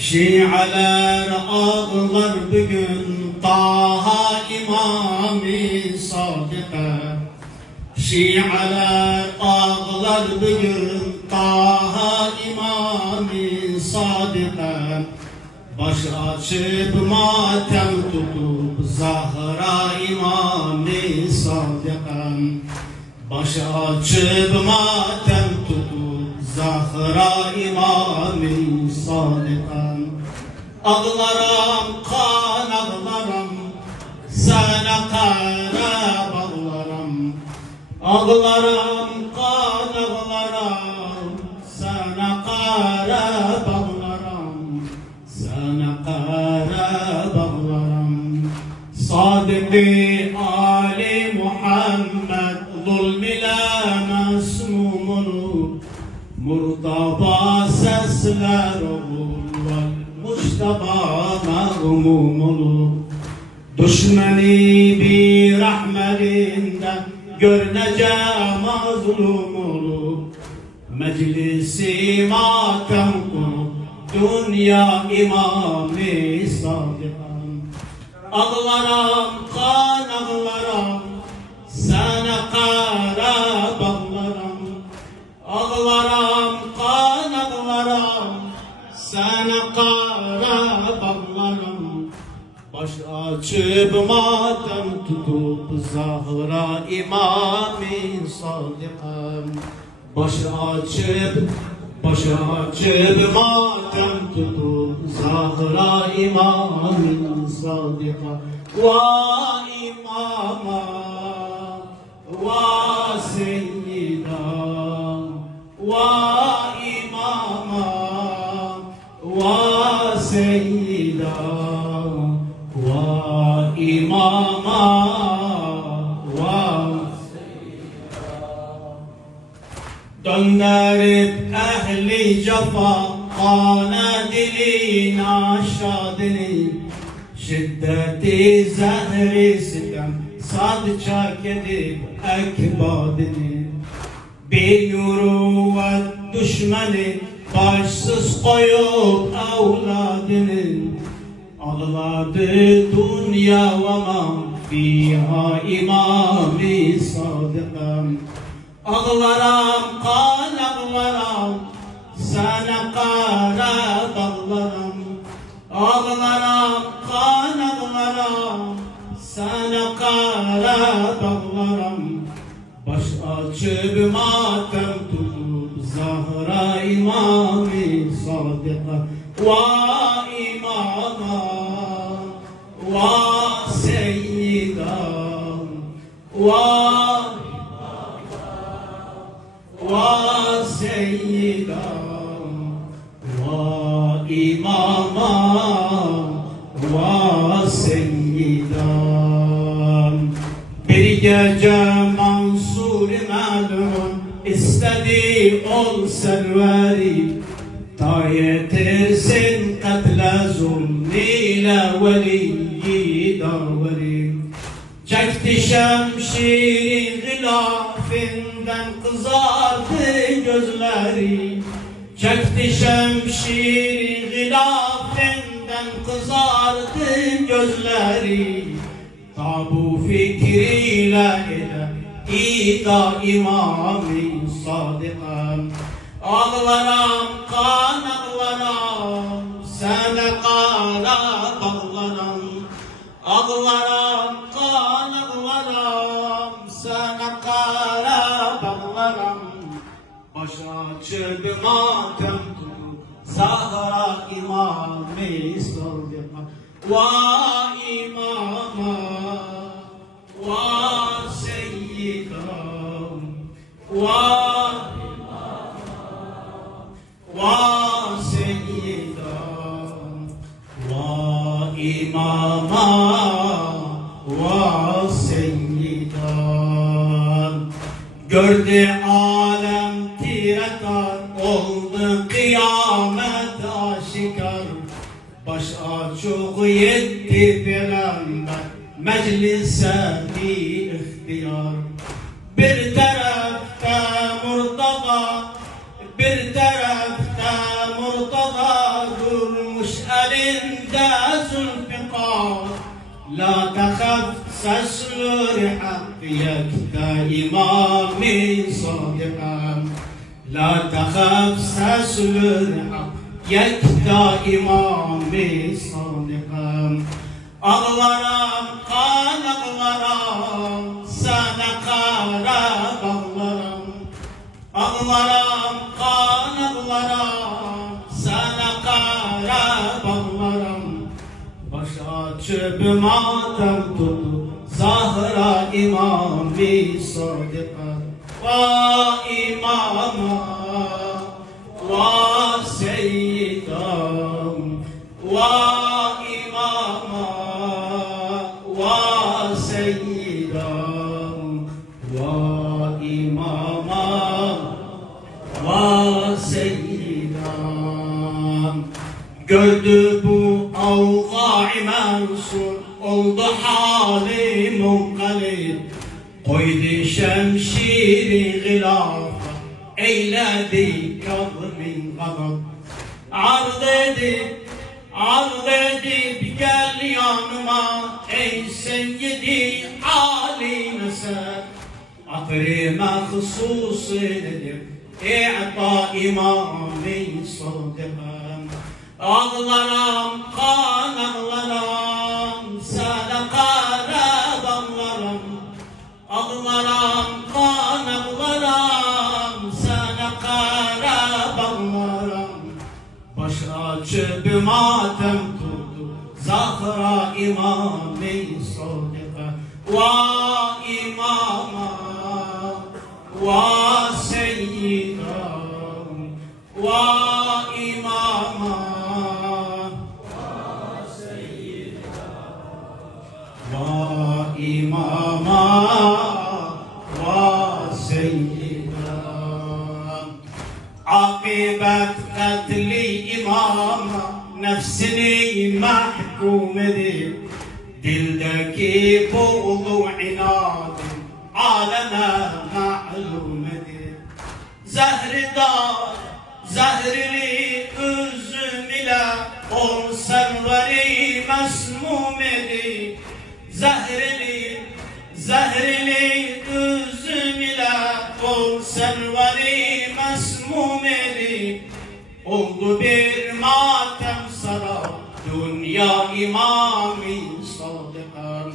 Şialer ağlar bugün Taha İmam-ı Sadık'a. Şialer ağlar bugün Taha İmam-ı Sadık'a. Baş açıp matem tutup Zahra İmam-ı Sadık'a. Baş açıp matem tutup Zahra İmam-ı Sadık'a. Ağlarım kan ağlarım, sana kara bağlarım. Ağlarım kan ağlarım, sana kara bağlarım. Sana kara bağlarım. Sadık-ı Ali Muhammed zulmüyle mesmumunu, Murtaba sesler olur Mustafa mağmum olur. Düşmeni bir rahmetinden görüneceğim mazlum olur. Meclisi matem kurup dünya imam-ı sadıkan. Ağlarım kan ağlarım, sana kara bağlarım. Ağlarım kan ağlarım, sana kara bağlarım. Baş açıp matem tutup Zahra İmam-ı Sadık'a. Baş açıp matem tutup Zahra İmam-ı Sadık'a. Va imama, va seyyida, va imama, va seyyida, va imama, va seyyida. Döndürüp ehli cefa kana dilin aşadını. Şiddeti zehri sitem sad çak edip ekbadını. Bir mürüvvet düşmeni başsız koyup evladını. Ağladı dünya ve ma fiha İmam-ı Sadık'a. Ağlarım kan ağlarım, sana kara bağlarım. Ağlarım kan ağlarım, sana kara bağlarım. Baş açıp matem tutup Zahra İmam-ı Sadık'a. Va imama, va seyyida, va seyyida, va imama, va seyyida. Bir gece Mansur melun istedi ol serveri. Ta yetirsin katle zulmiyle veliyi daveri. Çekti şemşirin gılafinden kızardı gözleri. Çekti şemşirin gılafinden kızardı gözleri. Ta bu fikriyle ida İmam-ı Sadık'a. Ağlarım kan ağlarım, sana kara bağlarım. Ağlarım kan ağlarım, sana kara bağlarım. Baş açıp matem tutup Zahra İmam-ı Sadık'a. Va imama, va seyyida, va seyyida, va imama, va seyyida. Gördü alem tirekar, oldu kıyamet aşikar. Baş açık yetti peygamber meclise bir ihtiyar. Bir tarafta Murtada, bir tarafta Murtada durmuş zulfikar. La tehaf sesler hak yekta imam-i sadıkam. La tehaf sesler hak yekta imam-i sadıkam. Ağlarım kan ağlarım sana kara bağlarım. Ağlarım kan ağlarım sana kara bağlarım. Baş açıp matem tutu Zahra imam-i sadıka. Va imama va seyyidam va imama va seyyidam va imama va seyyidam. Gördü bu avga-i mensur, oldu hali munqalib. Koydu şemşiri gılafa, eyledi kavmin gadab. Ard edip gel yanıma, ey seyyidi Ali Neser. Akri mehsus edip, i'ta imam-i sadıkam. Ağlarım kan ağlarım sana kara bağlarım. Ağlarım kan ağlarım sana kara bağlarım. Baş açıp matem tuttu Zahra imam-i sadıka. Va imama va seyyidam va imama va imama va seyyidam. Akibet katli imama nefsini mahkum edip dildeki buğdu inadım aleme ma'lum edip. Zehrili üzüm ile ol serveri mesmum edip. Zehrili üzüm ile ol serveri mesmum edip. Oldu bir matem sara dünya imam-i sadıkam.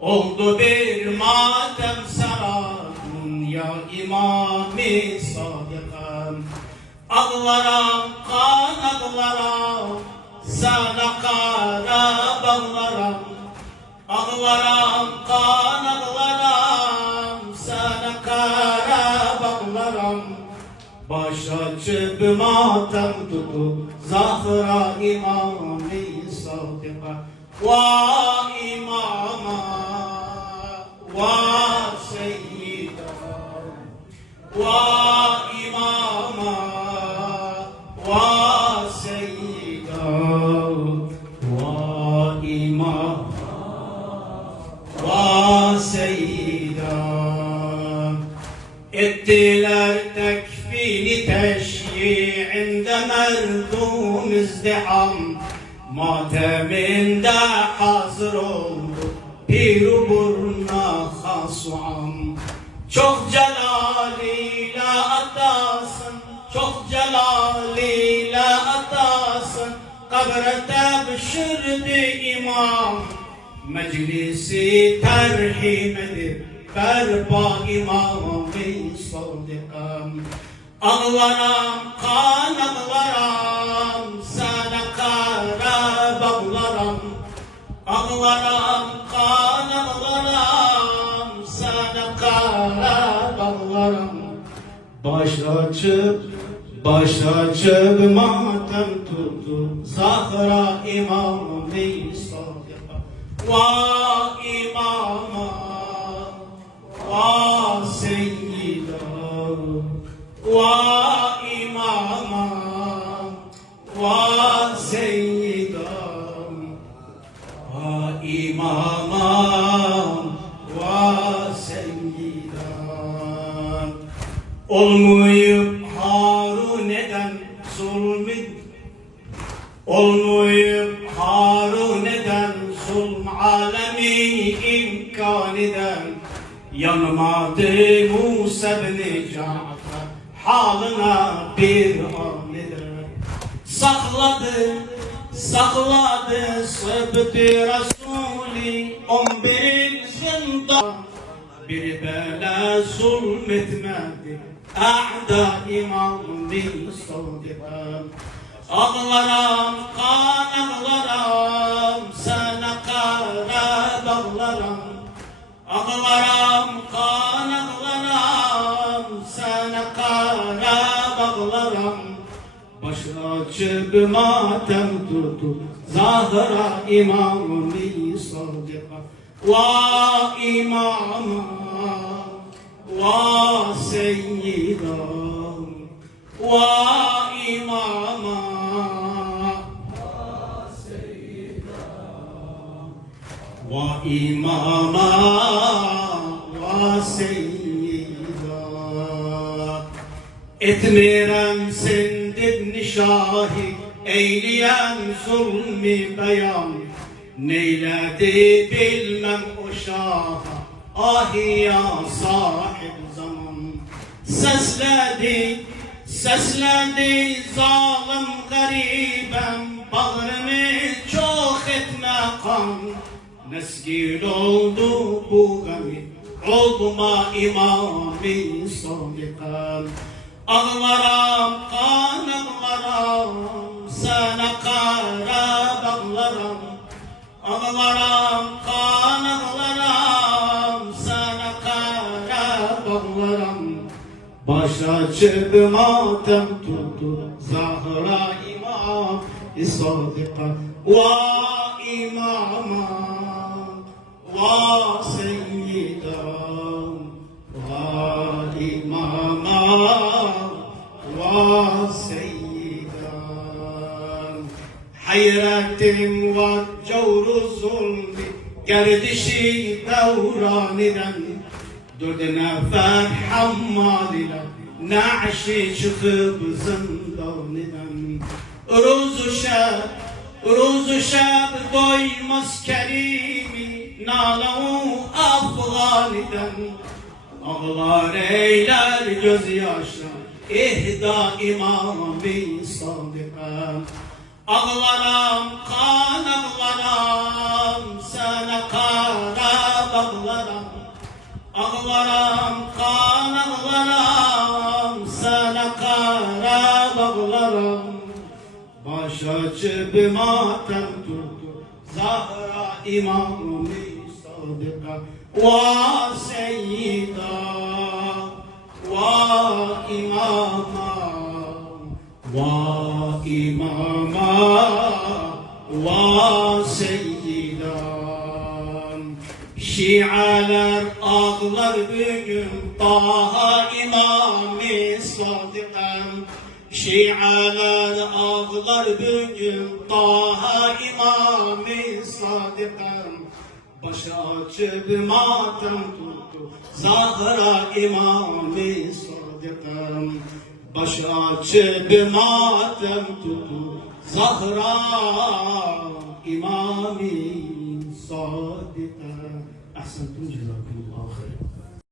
Oldu bir matem sara dünya imam-i sadıkam. Ağlarım kan ağlarım sana kara bağlarım. Ağlarım kan ağlarım sana kara bağlarım. Baş açıp matem tutu Zahra imam-i sadıka. Va imama va seyyidam va imama va seyyidam va imama va seyyidam. Ettiler tekfini teşyi'inde merdum izdiham. Mateminde hazır oldu pir-u burna hasuam. Çok celaliyle atasın, çok celaliyle atasın. Kabre tebşirdi imam, meclisi terhim edip berba imam-i sadıkam. Ağlarım kan ağlarım sana kara bağlarım. Ağlarım kan ağlarım sana kara bağlarım. Baş açıp matem tuttu Zahra imam-i sadıka. Va imama va seyyidam va imama va seyyidam va imama va seyyidam. Olmayıp Harun eden zulmü Olmayıp Harun eden, zulm alemi imkan eden, yanmadı Musa bin Cafer, halına bir an eder. Sakladı Sıbtı Resulü 11 zindan, bir bela zulmetmedi a'da imam-ı sadıkan. Ağlarım, kan ağlarım, sana kara bağlarım. Ağlarım, kan ağlarım, sana kara bağlarım. Başı açıp matem tuttu Zahra imam-ı sadıka. Va imama, va seyyidam, va imama, va imama, va seyyida. Etmirem sendib nişahi, eyleyen zulmü beyan. Neyledi bilmem o şaha, ahi ya sahip zaman. Seslendi zalim garibem, bağrımı çok etme kan. Nesgil oldu bu gami, olma imam-ı sadıkan. Ağlarım, kan ağlarım, sana kara bağlarım. Ağlarım, kan ağlarım, sana kara bağlarım. Baş açıp matem tuttu Zahra imam-ı sadıka. Va imama, va seyyidam, va imama, va seyyidam. Hayretim var cevru zulmi, gerdişi devran eden. 4 nefer hammal ile naşi çıkıp zindan eden. Ruzu şeb doymaz kerimi, nalahu afgan eden. Ağlar eyler gözyaşlar, ihda imam-ı sadıkan. Ağlarım, kan ağlarım, sana kara bağlarım. Ağlarım, kan ağlarım, sana kara bağlarım. Baş açıp matem tuttu Zahra imam-ı sadıka. Va seyyida, va imama, va imama, va seyyida. Şialar ağlar bugün Taha imam-ı sadıkan. Şialar ağlar bugün Taha imam-ı sadıkan. Başı açıp matem tuttu Zahra imam-ı sadıkan. Başı açıp matem tuttu Zahra imam-ı sadıkan. Ahsentum, cezakumullahu khairan.